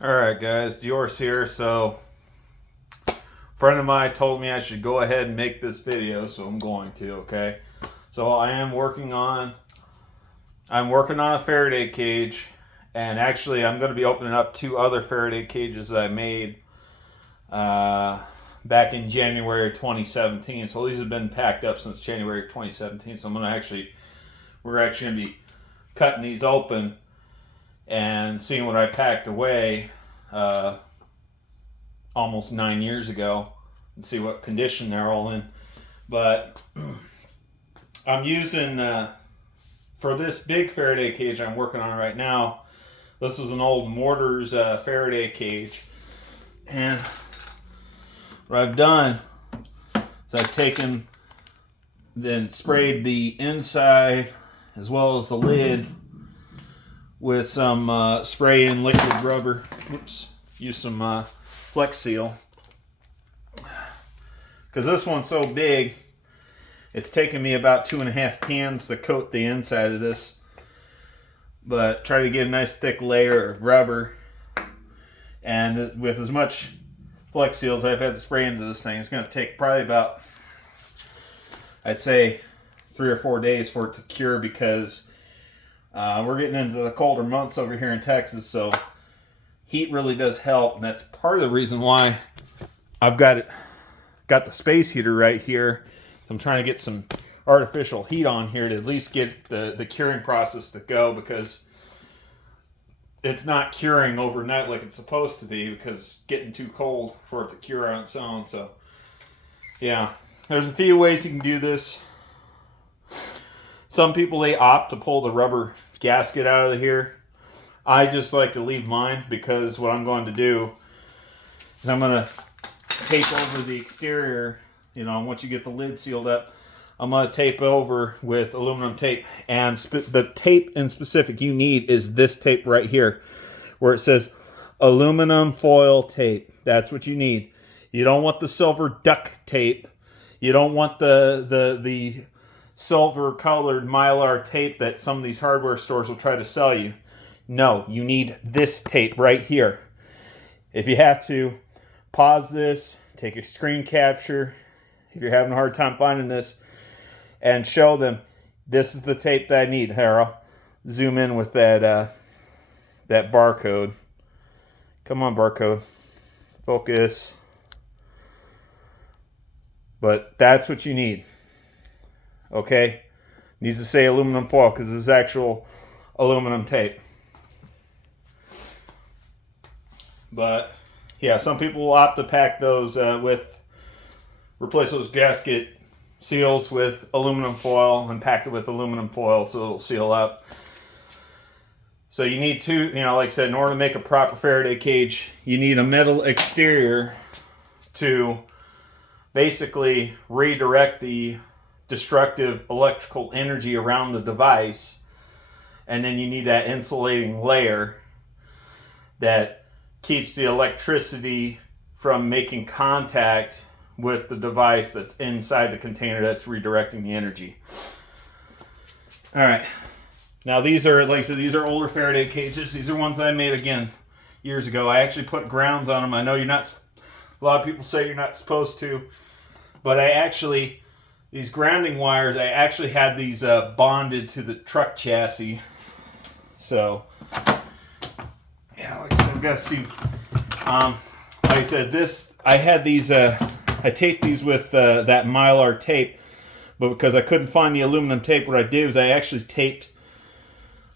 Alright guys, Dior's here. So a friend of mine told me I should go ahead and make this video, so I'm going to, okay? So I'm working on a Faraday cage, and actually I'm going to be opening up two other Faraday cages that I made back in January 2017. So these have been packed up since January 2017. So we're actually going to be cutting these open and seeing what I packed away almost 9 years ago and see what condition they're all in. But I'm using, for this big Faraday cage I'm working on right now, this is an old Mortars Faraday cage. And what I've done is I've taken, then sprayed the inside as well as the lid with some spray-in liquid rubber. Oops. Use some Flex Seal. Because this one's so big, it's taken me about 2.5 cans to coat the inside of this. But try to get a nice thick layer of rubber. And with as much Flex Seal as I've had to spray into this thing, it's going to take probably about, I'd say, 3 or 4 days for it to cure, because we're getting into the colder months over here in Texas, so heat really does help, and that's part of the reason why I've got the space heater right here. I'm trying to get some artificial heat on here to at least get the curing process to go, because it's not curing overnight like it's supposed to be, because it's getting too cold for it to cure on its own. So yeah, there's a few ways you can do this. Some people, they opt to pull the rubber gasket out of here. I just like to leave mine, because what I'm going to do is I'm going to tape over the exterior. You know, once you get the lid sealed up, I'm going to tape over with aluminum tape. And the tape in specific you need is this tape right here, where it says aluminum foil tape. That's what you need. You don't want the silver duct tape. You don't want the silver colored Mylar tape that some of these hardware stores will try to sell you. No, you need this tape right here. If you have to, pause this, take a screen capture if you're having a hard time finding this, and show them this is the tape that I need. Here, I'll zoom in with that barcode. Come on, barcode. Focus. But that's what you need. Okay, needs to say aluminum foil, because this is actual aluminum tape. But yeah, some people will opt to pack those replace those gasket seals with aluminum foil and pack it with aluminum foil so it'll seal up. So you need to, like I said, in order to make a proper Faraday cage, you need a metal exterior to basically redirect the destructive electrical energy around the device, and then you need that insulating layer that keeps the electricity from making contact with the device that's inside the container that's redirecting the energy. All right, now these are, like I said, these are older Faraday cages. These are ones I made again years ago. I actually put grounds on them. I know a lot of people say you're not supposed to, but these grounding wires, I actually had these bonded to the truck chassis. So, yeah, like I said, I've got to see. Like I said, I had these, I taped these with that Mylar tape, but because I couldn't find the aluminum tape, what I did was I actually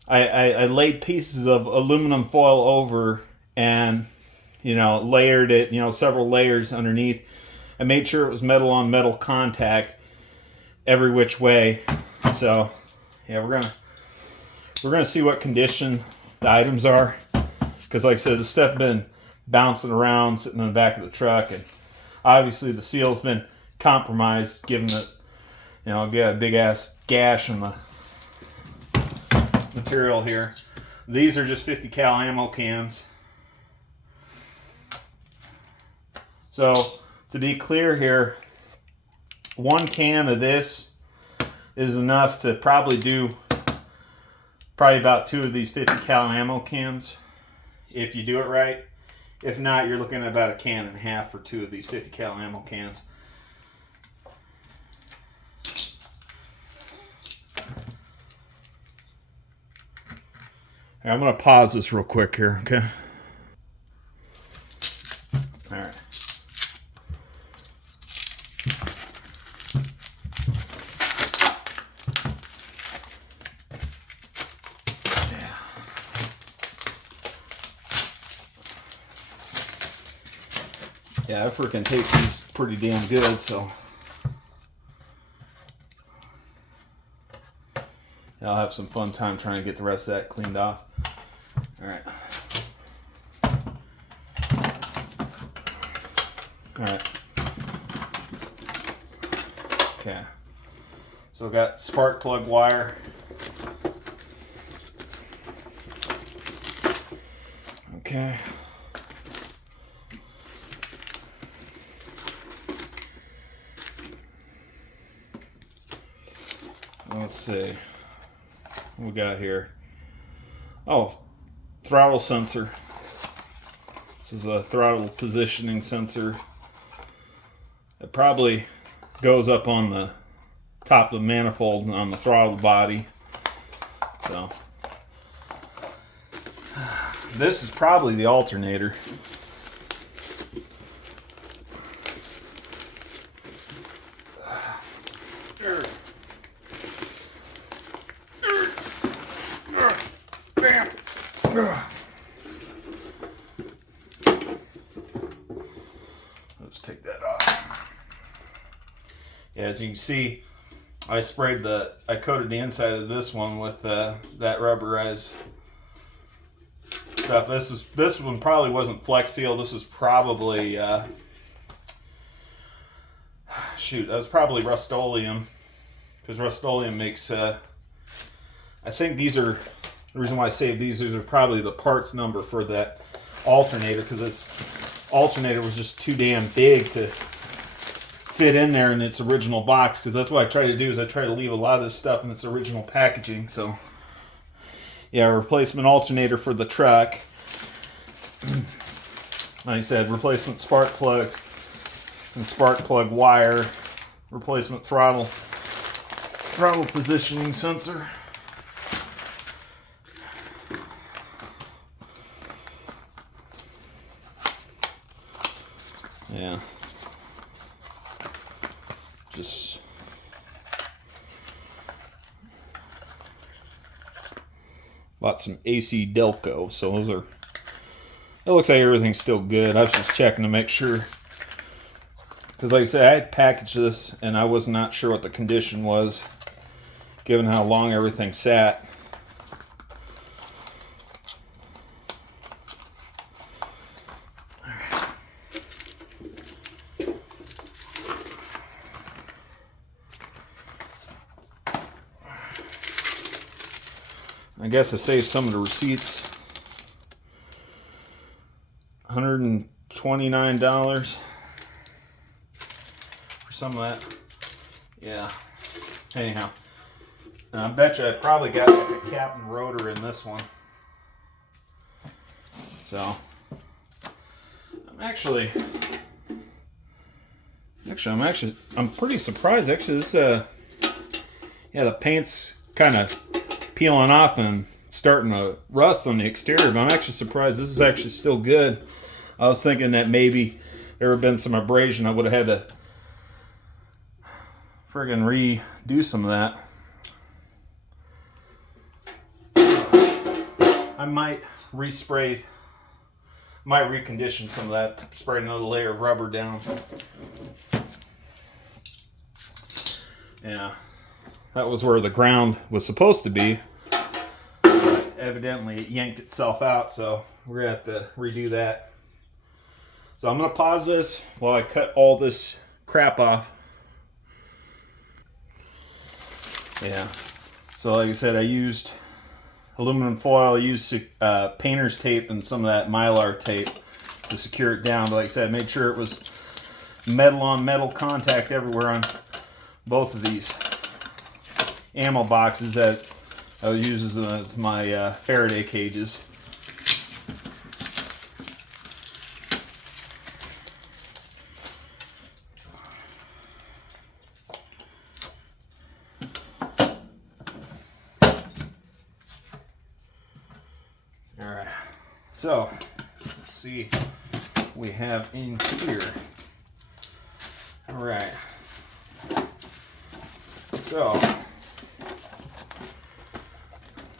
I laid pieces of aluminum foil over and, layered it, several layers underneath. I made sure it was metal on metal contact every which way. So yeah, we're gonna see what condition the items are, because like I said, the stuff been bouncing around sitting in the back of the truck, and obviously the seal's been compromised, given that I've got a big ass gash in the material here. These are just 50 cal ammo cans. So to be clear here, 1 can of this is enough to probably do about 2 of these 50 cal ammo cans if you do it right. If not, you're looking at about a can and a half for 2 of these 50 cal ammo cans. I'm going to pause this real quick here, okay? All right. Yeah, I freaking tape these pretty damn good, so I'll have some fun time trying to get the rest of that cleaned off. All right. All right. Okay. So I got spark plug wire. Okay. Let's see what we got here. Oh, throttle sensor. This is a throttle positioning sensor. It probably goes up on the top of the manifold on the throttle body. So this is probably the alternator. Let's take that off. Yeah, as you can see, I coated the inside of this one with that rubberized stuff. This one probably wasn't Flex Seal. This is probably shoot, that was probably Rust-Oleum, because Rust-Oleum makes I think these are the reason why I saved these are probably the parts number for that alternator, because this alternator was just too damn big to fit in there in its original box, because that's what I try to do is I try to leave a lot of this stuff in its original packaging. So yeah, replacement alternator for the truck. Like I said, replacement spark plugs and spark plug wire, replacement throttle positioning sensor. Yeah. Just bought some AC Delco, so those are, it looks like everything's still good. I was just checking to make sure, because like I said, I had packaged this and I was not sure what the condition was given how long everything sat. I guess I saved some of the receipts. $129 for some of that. Yeah. Anyhow, I bet you I probably got like a cap and rotor in this one. So I'm pretty surprised. Actually, this yeah, the paint's kind of peeling off and starting to rust on the exterior, but I'm actually surprised this is actually still good. I was thinking that maybe there would have been some abrasion. I would have had to friggin' redo some of that. I might recondition some of that, spray another layer of rubber down. Yeah, that was where the ground was supposed to be. Evidently it yanked itself out, so we're gonna have to redo that. So I'm gonna pause this while I cut all this crap off. Yeah, so like I said, I used aluminum foil, I used painter's tape and some of that Mylar tape to secure it down, but like I said, I made sure it was metal on metal contact everywhere on both of these ammo boxes that I would use as my Faraday cages. So, let's see what we have in here. All right. So,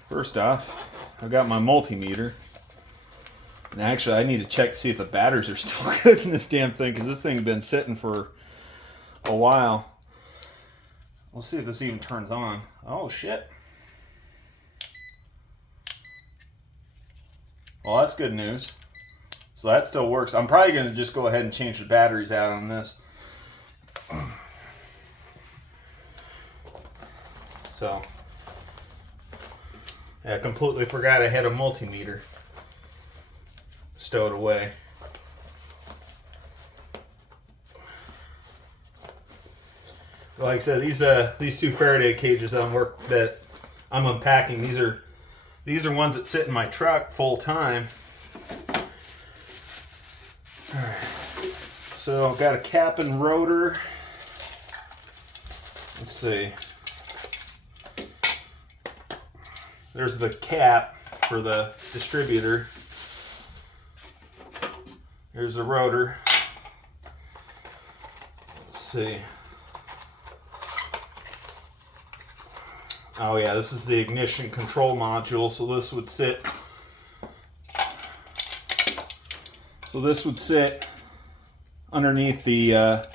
first off, I've got my multimeter. And actually, I need to check to see if the batteries are still good in this damn thing, because this thing's been sitting for a while. We'll see if this even turns on. Oh, shit. Well, that's good news. So that still works. I'm probably going to just go ahead and change the batteries out on this. So, yeah, I completely forgot I had a multimeter stowed away. Like I said, these two Faraday cages that I'm unpacking, these are ones that sit in my truck full time. All right. So I've got a cap and rotor. Let's see. There's the cap for the distributor. Here's the rotor. Let's see. Oh yeah, this is the ignition control module. So this would sit. Underneath the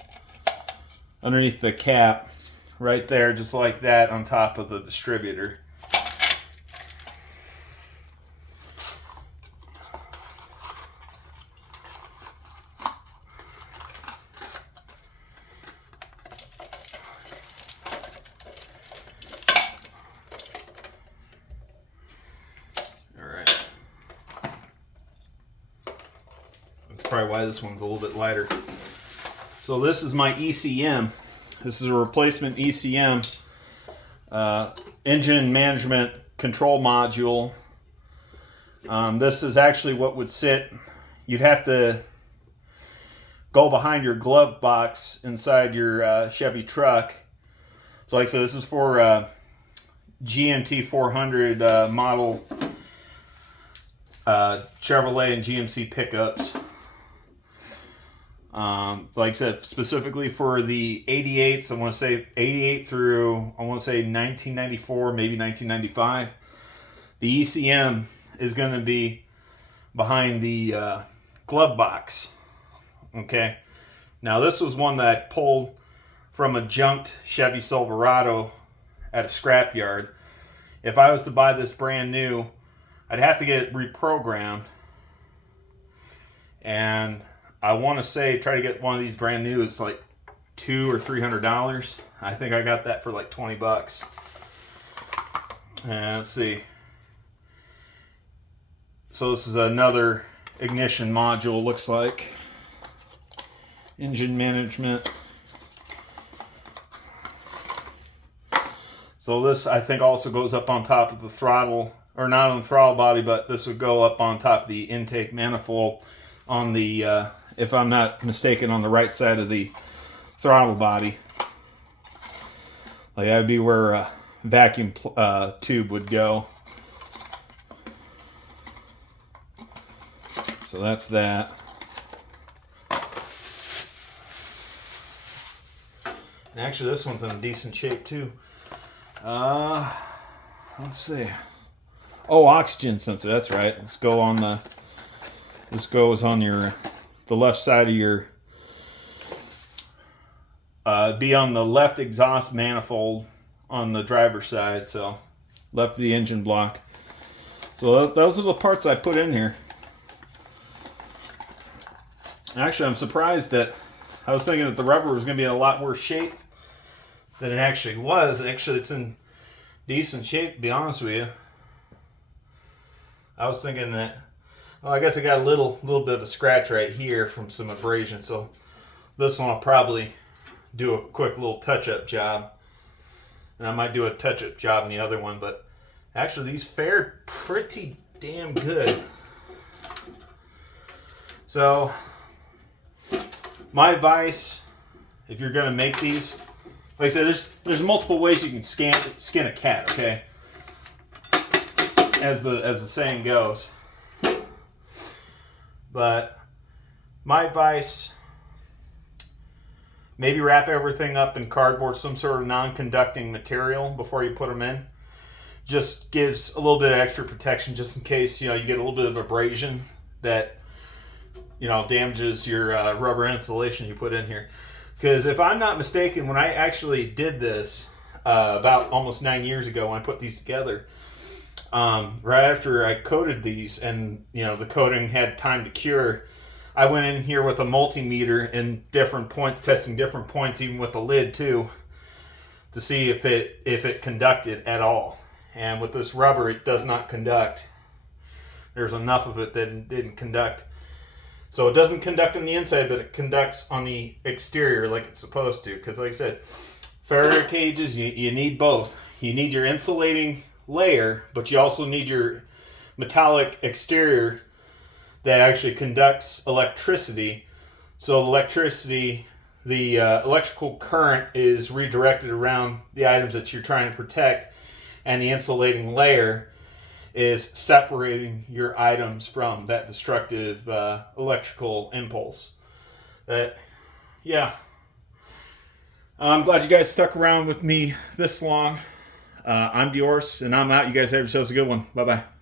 cap, right there, just like that, on top of the distributor. Probably why this one's a little bit lighter. So this is my ECM. This is a replacement ECM, engine management control module. This is actually what would sit. You'd have to go behind your glove box inside your Chevy truck. So like I said, this is for GMT400 model Chevrolet and GMC pickups. Like I said, specifically for the 88s, I want to say 88 through, I want to say 1994, maybe 1995. The ECM is going to be behind the glove box. Okay. Now this was one that I pulled from a junked Chevy Silverado at a scrapyard. If I was to buy this brand new, I'd have to get it reprogrammed. And I want to say, try to get one of these brand new. It's like $200 or $300. I think I got that for like $20. And let's see. So this is another ignition module. Looks like engine management. So this, I think, also goes up on top of the throttle, or not on the throttle body, but this would go up on top of the intake manifold on the, if I'm not mistaken, on the right side of the throttle body. Like that would be where a vacuum tube would go. So that's that. And actually, this one's in decent shape too. Let's see. Oh, oxygen sensor. That's right. This goes on your the left side of your. Be on the left exhaust manifold on the driver's side. So left of the engine block. So those are the parts I put in here. Actually, I'm surprised that I was thinking that the rubber was going to be in a lot worse shape than it actually was. Actually, it's in decent shape, to be honest with you. I was thinking that, well, I guess I got a little bit of a scratch right here from some abrasion. So this one I'll probably do a quick little touch-up job. And I might do a touch-up job in the other one, but actually these fared pretty damn good. So my advice, if you're going to make these, like I said, there's multiple ways you can skin a cat, okay? As the saying goes. But my advice, maybe wrap everything up in cardboard, some sort of non-conducting material before you put them in. Just gives a little bit of extra protection just in case, you know, you get a little bit of abrasion that, you know, damages your rubber insulation you put in here. Because if I'm not mistaken, when I actually did this about almost 9 years ago, when I put these together, right after I coated these and, you know, the coating had time to cure, I went in here with a multimeter in different points, testing different points, even with the lid too, to see if it conducted at all. And with this rubber, it does not conduct. There's enough of it that it didn't conduct. So it doesn't conduct on the inside, but it conducts on the exterior like it's supposed to. Because like I said, Faraday cages, you need both. You need your insulating layer, but you also need your metallic exterior that actually conducts electricity. So the electrical current is redirected around the items that you're trying to protect, and the insulating layer is separating your items from that destructive electrical impulse. Yeah. I'm glad you guys stuck around with me this long. I'm Diorce, and I'm out. You guys have yourselves a good one. Bye-bye.